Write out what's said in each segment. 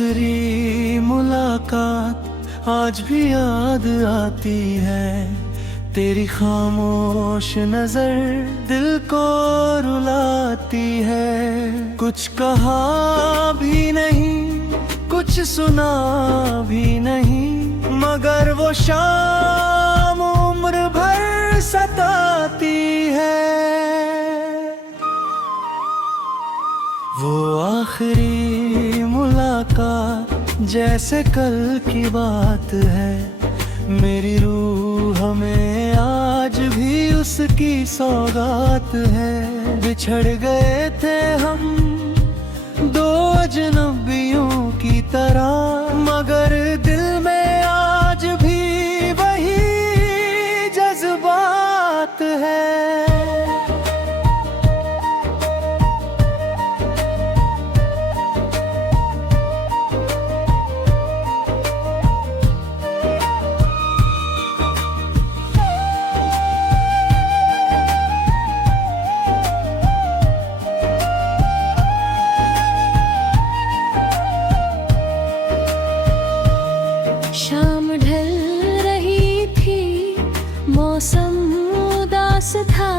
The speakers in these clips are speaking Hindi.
आखिरी मुलाकात आज भी याद आती है। तेरी खामोश नजर दिल को रुलाती है। कुछ कहा भी नहीं, कुछ सुना भी नहीं, मगर वो शाम उम्र भर सताती है। वो आखिरी मुलाकात जैसे कल की बात है। मेरी रूह हमें आज भी उसकी सौगात है। बिछड़ गए थे हम दो अजनबियों की तरह, मगर दिल में आज भी वही जज्बात है। शाम ढल रही थी, मौसम उदास था।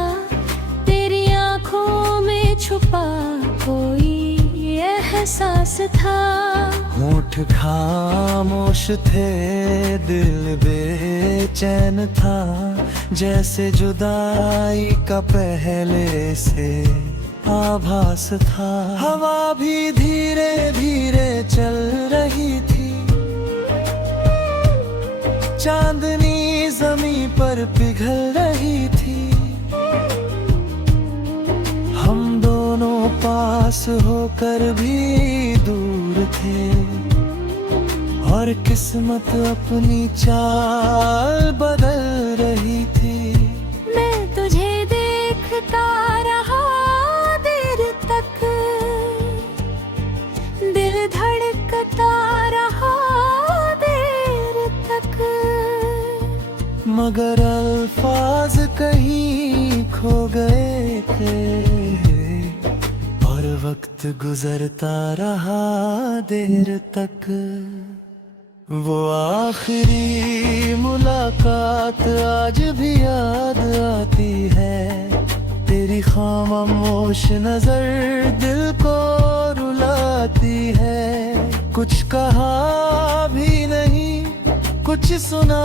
तेरी आंखों में छुपा कोई एहसास था। होंठ खामोश थे, दिल बेचैन था, जैसे जुदाई का पहले से आभास था। हवा भी धीरे धीरे चल रही थी, चांदनी ज़मीं पर पिघल रही थी। हम दोनों पास होकर भी दूर थे, और किस्मत अपनी चाल बदल रही थी। मैं तुझे देखता रहा देर तक, दिल धड़कता रहा देर तक, मगर अल्फाज कहीं खो गए थे, और वक्त गुजरता रहा देर तक। वो आखिरी मुलाकात आज भी याद आती है। तेरी खामोश नजर दिल को रुलाती है। कुछ कहा भी नहीं, कुछ सुना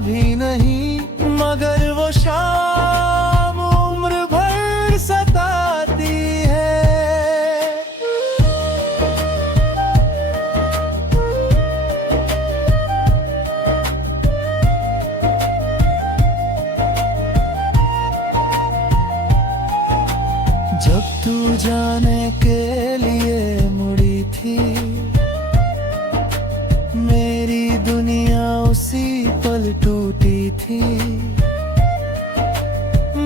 भी नहीं, मगर वो शाम उम्र भर सताती है। जब तू जाने के लिए मुड़ी थी, मेरी दुनिया उसी पल टूटी थी।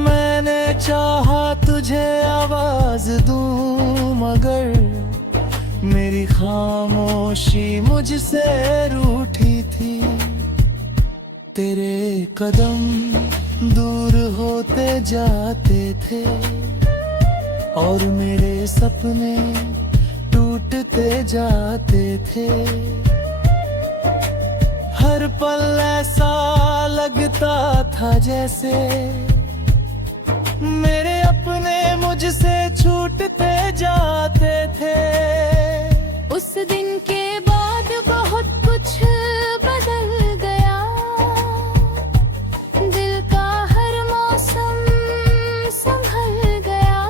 मैंने चाहा तुझे आवाज दूं, मगर मेरी खामोशी मुझसे रूठी थी। तेरे कदम दूर होते जाते थे, और मेरे सपने टूटते जाते थे। हर पल ऐसा लगता था जैसे मेरे अपने मुझसे छूटते जाते थे। उस दिन के बाद बहुत कुछ बदल गया, दिल का हर मौसम संभल गया,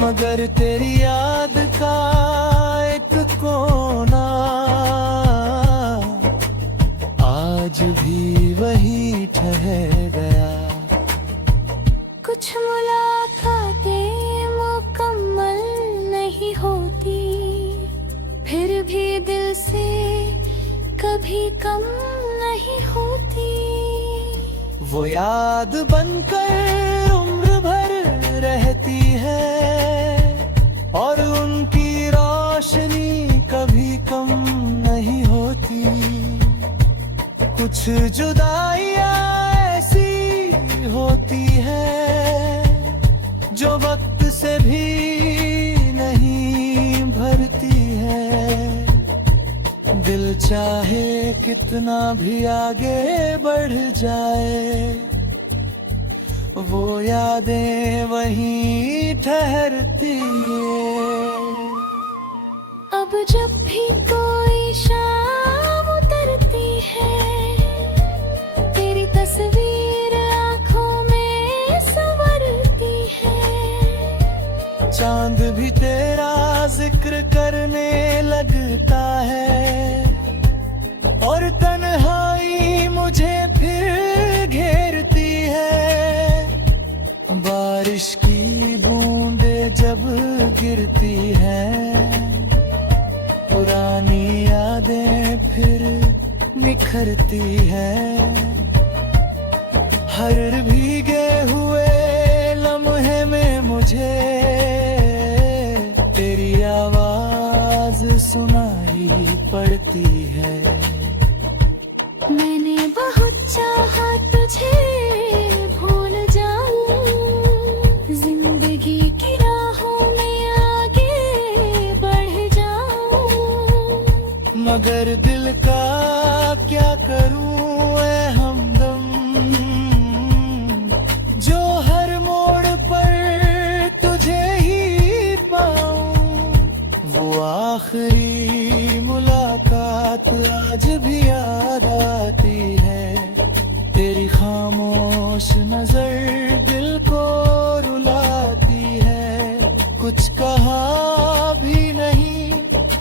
मगर तेरी याद का एक कोना आज भी वही ठहर गया। कुछ मुलाकातें मुकम्मल नहीं होती, फिर भी दिल से कभी कम नहीं होती। वो याद बनकर उम्र भर रहती है, और उनकी रोशनी कभी कम नहीं होती। कुछ जुदाइयां ऐसी होती है जो वक्त से भी नहीं भरती है। चाहे कितना भी आगे बढ़ जाए, वो यादें वहीं ठहरती है। अब जब भी कोई शाम उतरती है, तेरी तस्वीर आंखों में संवरती है। चांद भी तेरा जिक्र करने लगता है, और तन्हाई मुझे फिर घेरती है। बारिश की बूंदें जब गिरती हैं, पुरानी यादें फिर निखरती हैं। हर भीगे हुए लम्हे में मुझे तेरी आवाज सुनाई पड़ती है। मैंने बहुत चाहा तुझे भूल जाऊं, जिंदगी की राहों में आगे बढ़ जाऊं, मगर दिल का क्या करूं ऐ हमदम, जो हर मोड़ पर तुझे ही पाऊं। वो आखिरी मुलाकात आज भी याद आती है, तेरी खामोश नजर दिल को रुलाती है। कुछ कहा भी नहीं,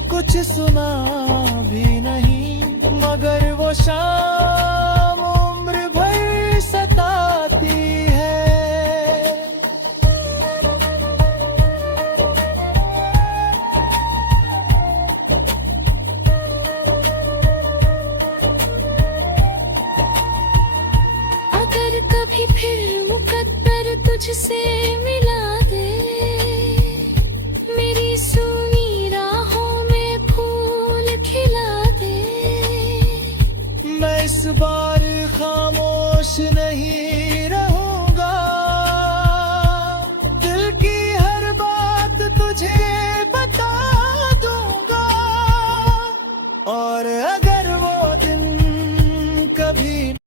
कुछ सुना भी नहीं, मगर वो शाम उम्र भर सताती है। अगर कभी फिर मुकद्दर तुझसे मिला दे, मेरी सूनी राहों में फूल खिला दे। मैं इस बार खामोश नहीं